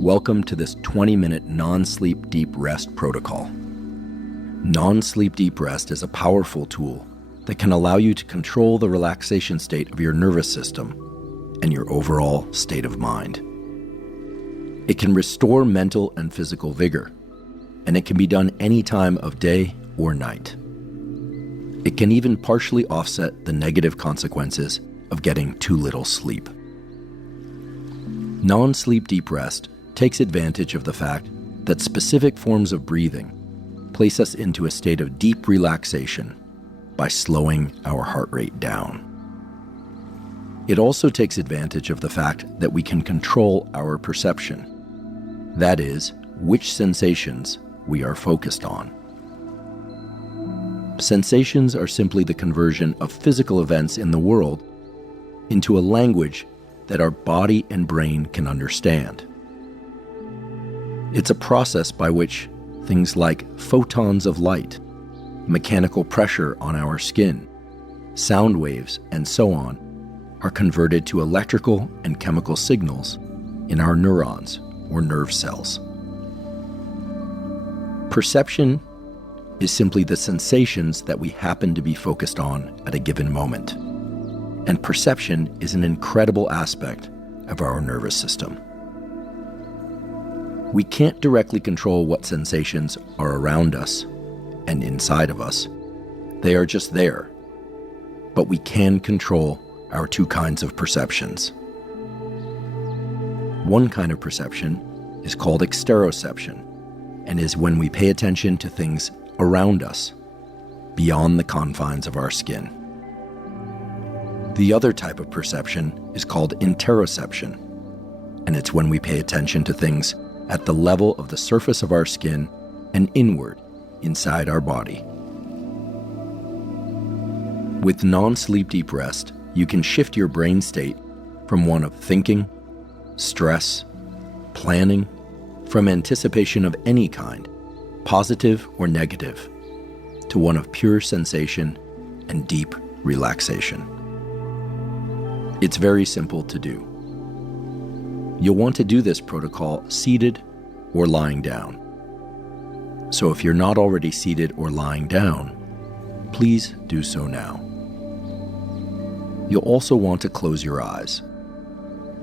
Welcome to this 20-minute non-sleep deep rest protocol. Non-sleep deep rest is a powerful tool that can allow you to control the relaxation state of your nervous system and your overall state of mind. It can restore mental and physical vigor, and it can be done any time of day or night. It can even partially offset the negative consequences of getting too little sleep. Non-sleep deep rest takes advantage of the fact that specific forms of breathing place us into a state of deep relaxation by slowing our heart rate down. It also takes advantage of the fact that we can control our perception, that is, which sensations we are focused on. Sensations are simply the conversion of physical events in the world into a language that our body and brain can understand. It's a process by which things like photons of light, mechanical pressure on our skin, sound waves, and so on are converted to electrical and chemical signals in our neurons or nerve cells. Perception is simply the sensations that we happen to be focused on at a given moment. And perception is an incredible aspect of our nervous system. We can't directly control what sensations are around us and inside of us. They are just there. But we can control our two kinds of perceptions. One kind of perception is called exteroception, and is when we pay attention to things around us, beyond the confines of our skin. The other type of perception is called interoception, and it's when we pay attention to things at the level of the surface of our skin and inward inside our body. With non-sleep deep rest, you can shift your brain state from one of thinking, stress, planning, from anticipation of any kind, positive or negative, to one of pure sensation and deep relaxation. It's very simple to do. You'll want to do this protocol seated or lying down. So if you're not already seated or lying down, please do so now. You'll also want to close your eyes.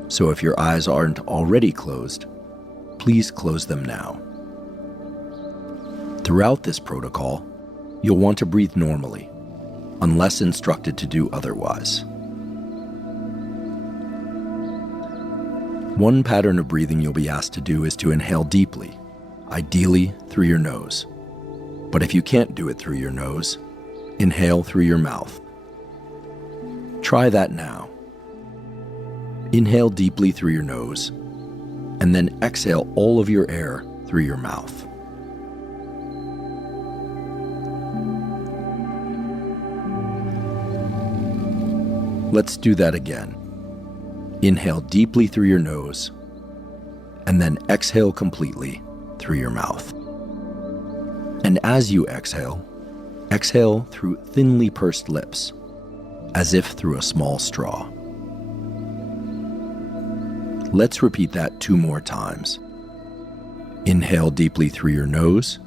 So if your eyes aren't already closed, please close them now. Throughout this protocol, you'll want to breathe normally, unless instructed to do otherwise. One pattern of breathing you'll be asked to do is to inhale deeply, ideally through your nose. But if you can't do it through your nose, inhale through your mouth. Try that now. Inhale deeply through your nose, and then exhale all of your air through your mouth. Let's do that again. Inhale deeply through your nose, and then exhale completely through your mouth. And as you exhale, exhale through thinly pursed lips, as if through a small straw. Let's repeat that 2 more times. Inhale deeply through your nose,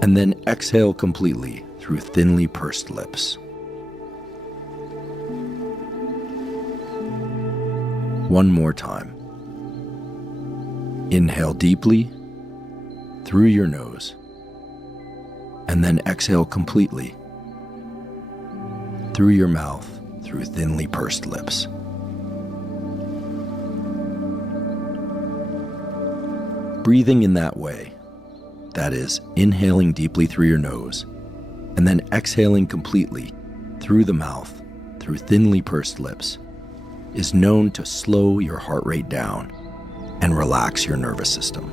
and then exhale completely through thinly pursed lips. One more time. Inhale deeply through your nose, and then exhale completely through your mouth through thinly pursed lips. Breathing in that way, that is, inhaling deeply through your nose, and then exhaling completely through the mouth through thinly pursed lips, is known to slow your heart rate down and relax your nervous system.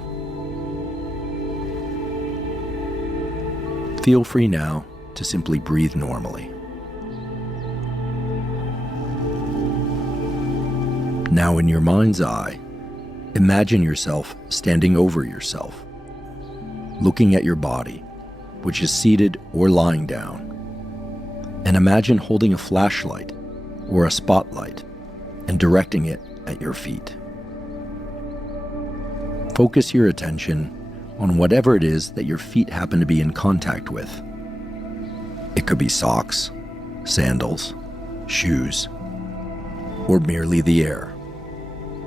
Feel free now to simply breathe normally. Now, in your mind's eye, imagine yourself standing over yourself, looking at your body, which is seated or lying down, and imagine holding a flashlight or a spotlight and directing it at your feet. Focus your attention on whatever it is that your feet happen to be in contact with. It could be socks, sandals, shoes, or merely the air.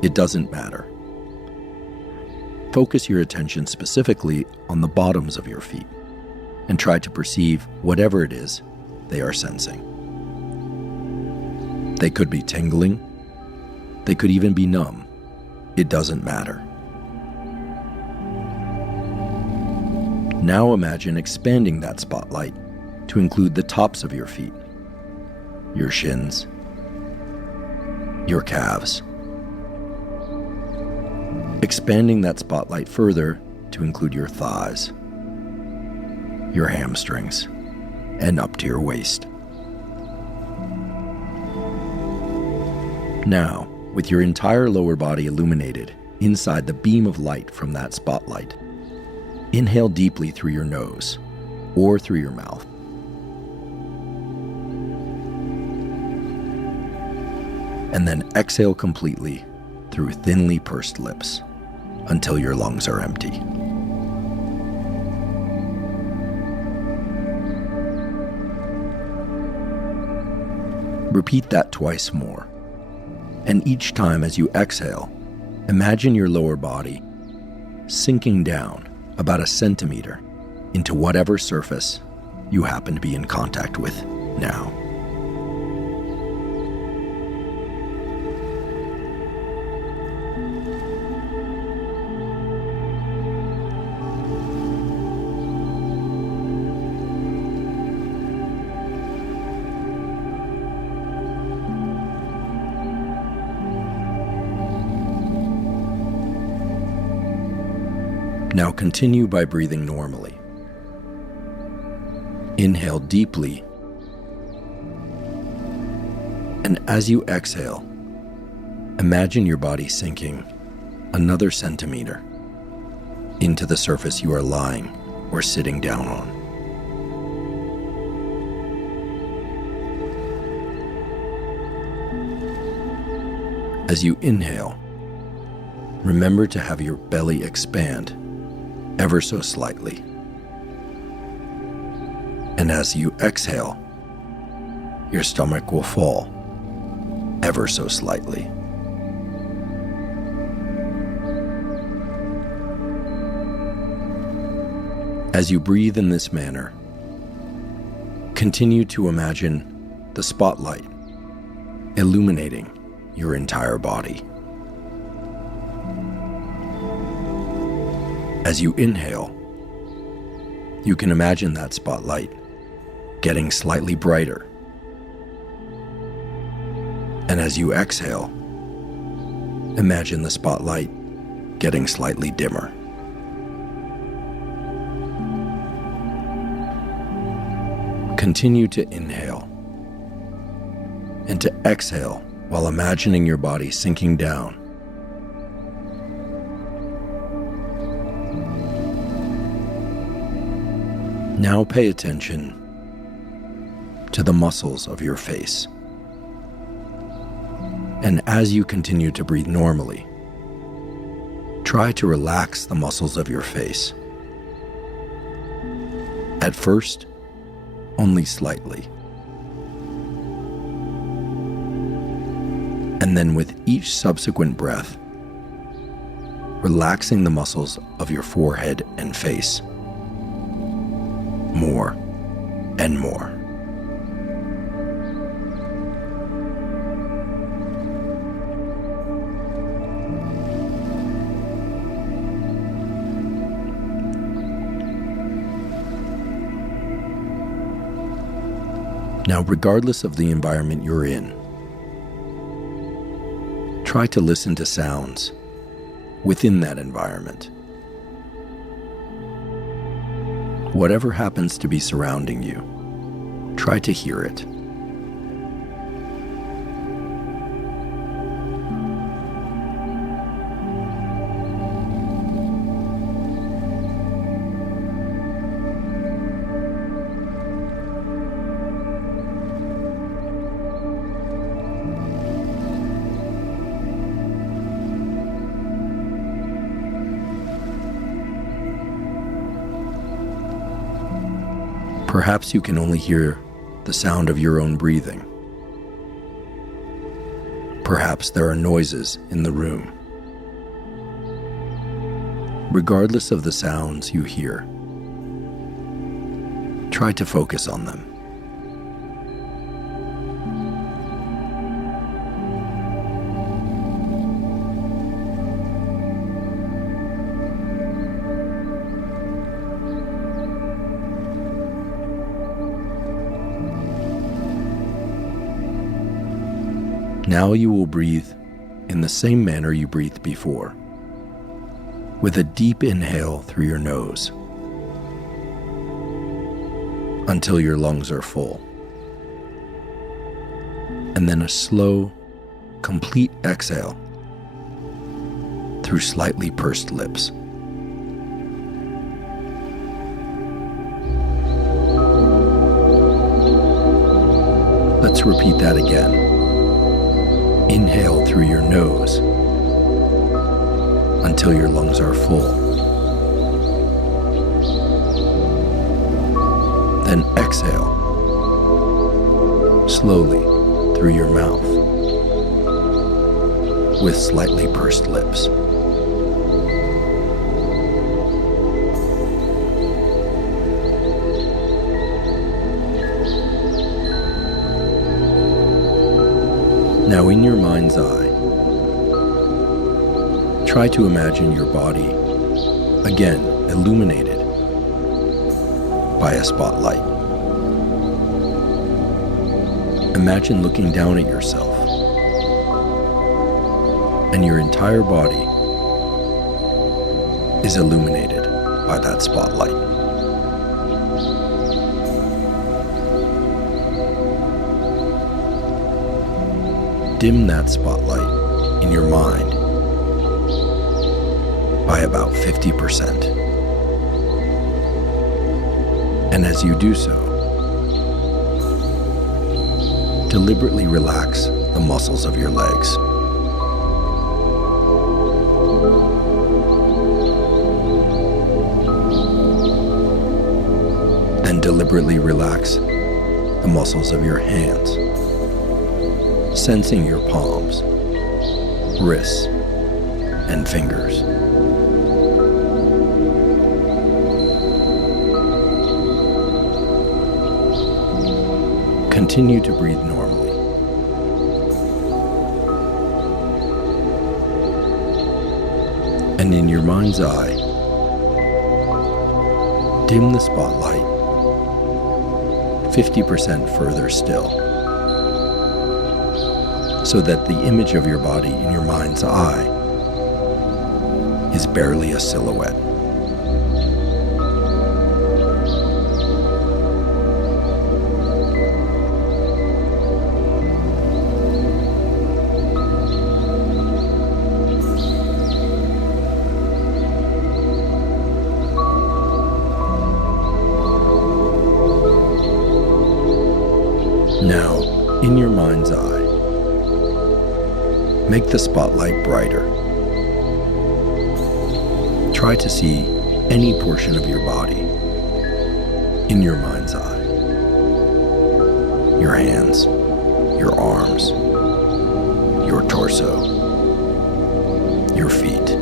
It doesn't matter. Focus your attention specifically on the bottoms of your feet and try to perceive whatever it is they are sensing. They could be tingling. They could even be numb. It doesn't matter. Now imagine expanding that spotlight to include the tops of your feet, your shins, your calves. Expanding that spotlight further to include your thighs, your hamstrings, and up to your waist. Now, with your entire lower body illuminated inside the beam of light from that spotlight, inhale deeply through your nose or through your mouth. And then exhale completely through thinly pursed lips until your lungs are empty. Repeat that twice more. And each time as you exhale, imagine your lower body sinking down about 1 centimeter into whatever surface you happen to be in contact with now. Now continue by breathing normally. Inhale deeply, and as you exhale, imagine your body sinking another centimeter into the surface you are lying or sitting down on. As you inhale, remember to have your belly expand ever so slightly. And as you exhale, your stomach will fall ever so slightly. As you breathe in this manner, continue to imagine the spotlight illuminating your entire body. As you inhale, you can imagine that spotlight getting slightly brighter. And as you exhale, imagine the spotlight getting slightly dimmer. Continue to inhale and to exhale while imagining your body sinking down. Now pay attention to the muscles of your face. And as you continue to breathe normally, try to relax the muscles of your face. At first, only slightly. And then with each subsequent breath, relaxing the muscles of your forehead and face. More and more. Now, regardless of the environment you're in, try to listen to sounds within that environment. Whatever happens to be surrounding you, try to hear it. Perhaps you can only hear the sound of your own breathing. Perhaps there are noises in the room. Regardless of the sounds you hear, try to focus on them. Now you will breathe in the same manner you breathed before, with a deep inhale through your nose until your lungs are full, and then a slow, complete exhale through slightly pursed lips. Let's repeat that again. Inhale through your nose until your lungs are full. Then exhale slowly through your mouth with slightly pursed lips. Now, in your mind's eye, try to imagine your body again illuminated by a spotlight. Imagine looking down at yourself, and your entire body is illuminated by that spotlight. Dim that spotlight in your mind by about 50%. And as you do so, deliberately relax the muscles of your legs. Then deliberately relax the muscles of your hands, sensing your palms, wrists, and fingers. Continue to breathe normally. And in your mind's eye, dim the spotlight 50% further still, so that the image of your body in your mind's eye is barely a silhouette. Now, in your mind's eye, make the spotlight brighter. Try to see any portion of your body in your mind's eye. Your hands, your arms, your torso, your feet.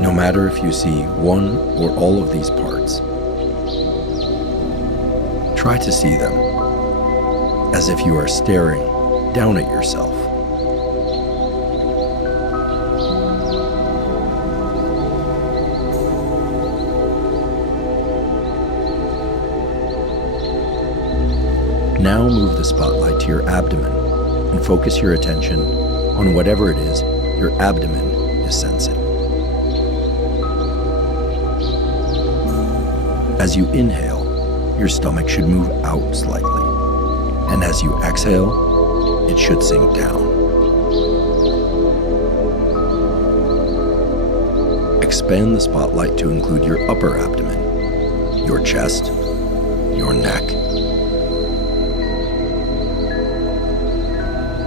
No matter if you see one or all of these parts, try to see them as if you are staring down at yourself. Now move the spotlight to your abdomen and focus your attention on whatever it is your abdomen is sensing. As you inhale, your stomach should move out slightly, and as you exhale, it should sink down. Expand the spotlight to include your upper abdomen, your chest, your neck.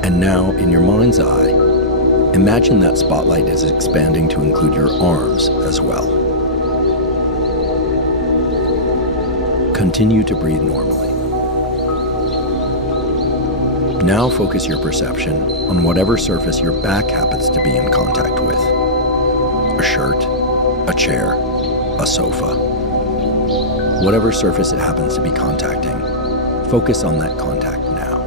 And now, in your mind's eye, imagine that spotlight is expanding to include your arms as well. continue to breathe normally. Now focus your perception on whatever surface your back happens to be in contact with. A shirt, a chair, a sofa. Whatever surface it happens to be contacting, focus on that contact now.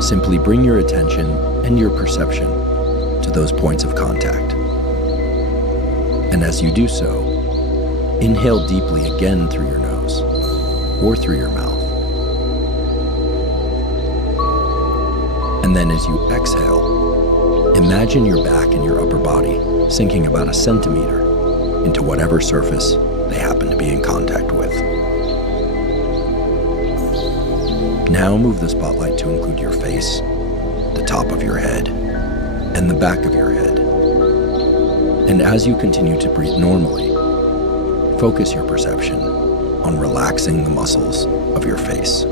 Simply bring your attention and your perception to those points of contact. And as you do so, inhale deeply again through your nose or through your mouth. And then as you exhale, imagine your back and your upper body sinking about 1 centimeter into whatever surface they happen to be in contact with. Now move the spotlight to include your face, the top of your head, and the back of your head. And as you continue to breathe normally, focus your perception on relaxing the muscles of your face.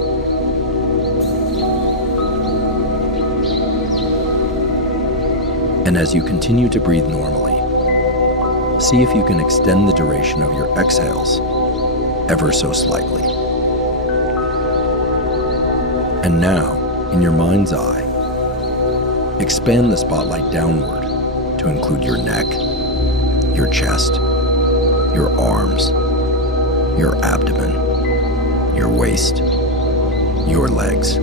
And as you continue to breathe normally, see if you can extend the duration of your exhales ever so slightly. And now, in your mind's eye, expand the spotlight downward to include your neck, your chest, your arms, your abdomen, your waist, your legs,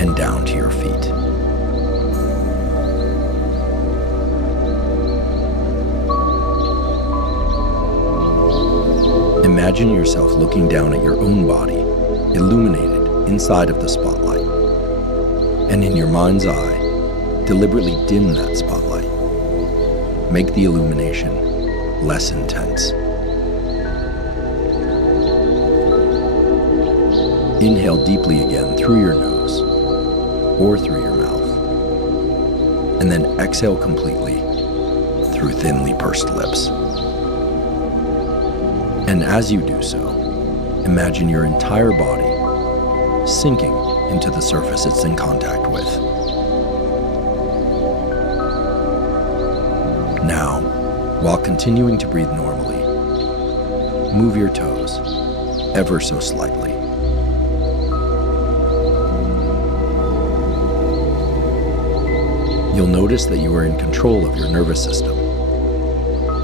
and down to your feet. Imagine yourself looking down at your own body, illuminated inside of the spotlight. And in your mind's eye, deliberately dim that spotlight. Make the illumination less intense. Inhale deeply again through your nose or through your mouth. And then exhale completely through thinly pursed lips. And as you do so, imagine your entire body sinking into the surface it's in contact with. Now, while continuing to breathe normally, move your toes ever so slightly. You'll notice that you are in control of your nervous system.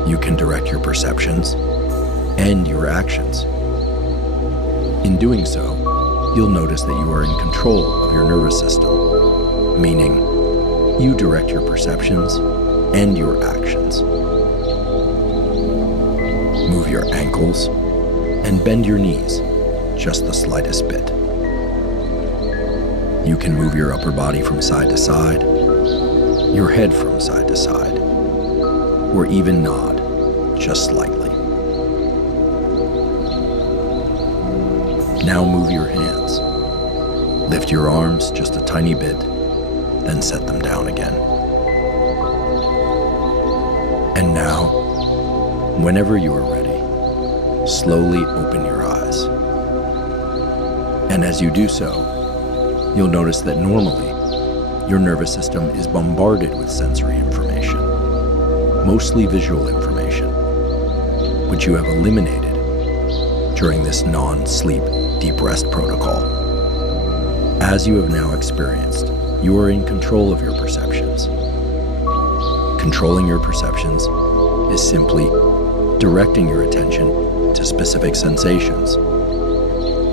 You can direct your perceptions and your actions. In doing so, you'll notice that you are in control of your nervous system, meaning you direct your perceptions and your actions. Move your ankles and bend your knees just the slightest bit. You can move your upper body from side to side, your head from side to side, or even nod just slightly. Now move your hands. Lift your arms just a tiny bit, then set them down again. And now, whenever you are ready, slowly open your eyes. And as you do so, you'll notice that normally, your nervous system is bombarded with sensory information, mostly visual information, which you have eliminated during this non-sleep deep rest protocol. As you have now experienced, you are in control of your perceptions. Controlling your perceptions is simply directing your attention to specific sensations,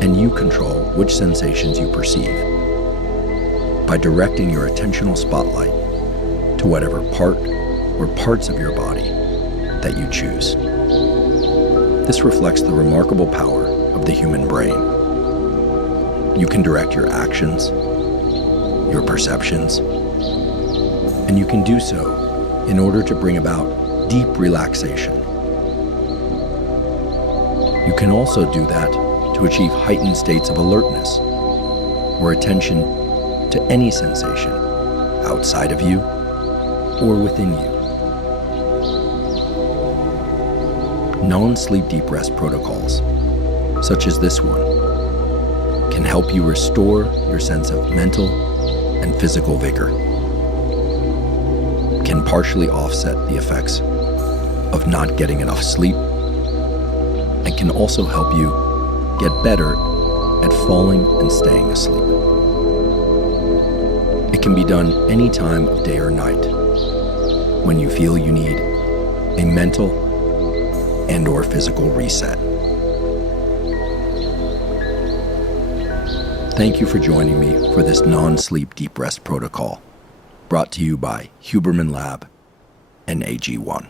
and you control which sensations you perceive by directing your attentional spotlight to whatever part or parts of your body that you choose. This reflects the remarkable power of the human brain. You can direct your actions, your perceptions, and you can do so in order to bring about deep relaxation. You can also do that to achieve heightened states of alertness or attention to any sensation outside of you or within you. Non-sleep deep rest protocols, such as this one, can help you restore your sense of mental and physical vigor, can partially offset the effects of not getting enough sleep and can also help you get better at falling and staying asleep. It can be done any time of day or night when you feel you need a mental and/or physical reset. Thank you for joining me for this non-sleep deep rest protocol, brought to you by Huberman Lab and AG1.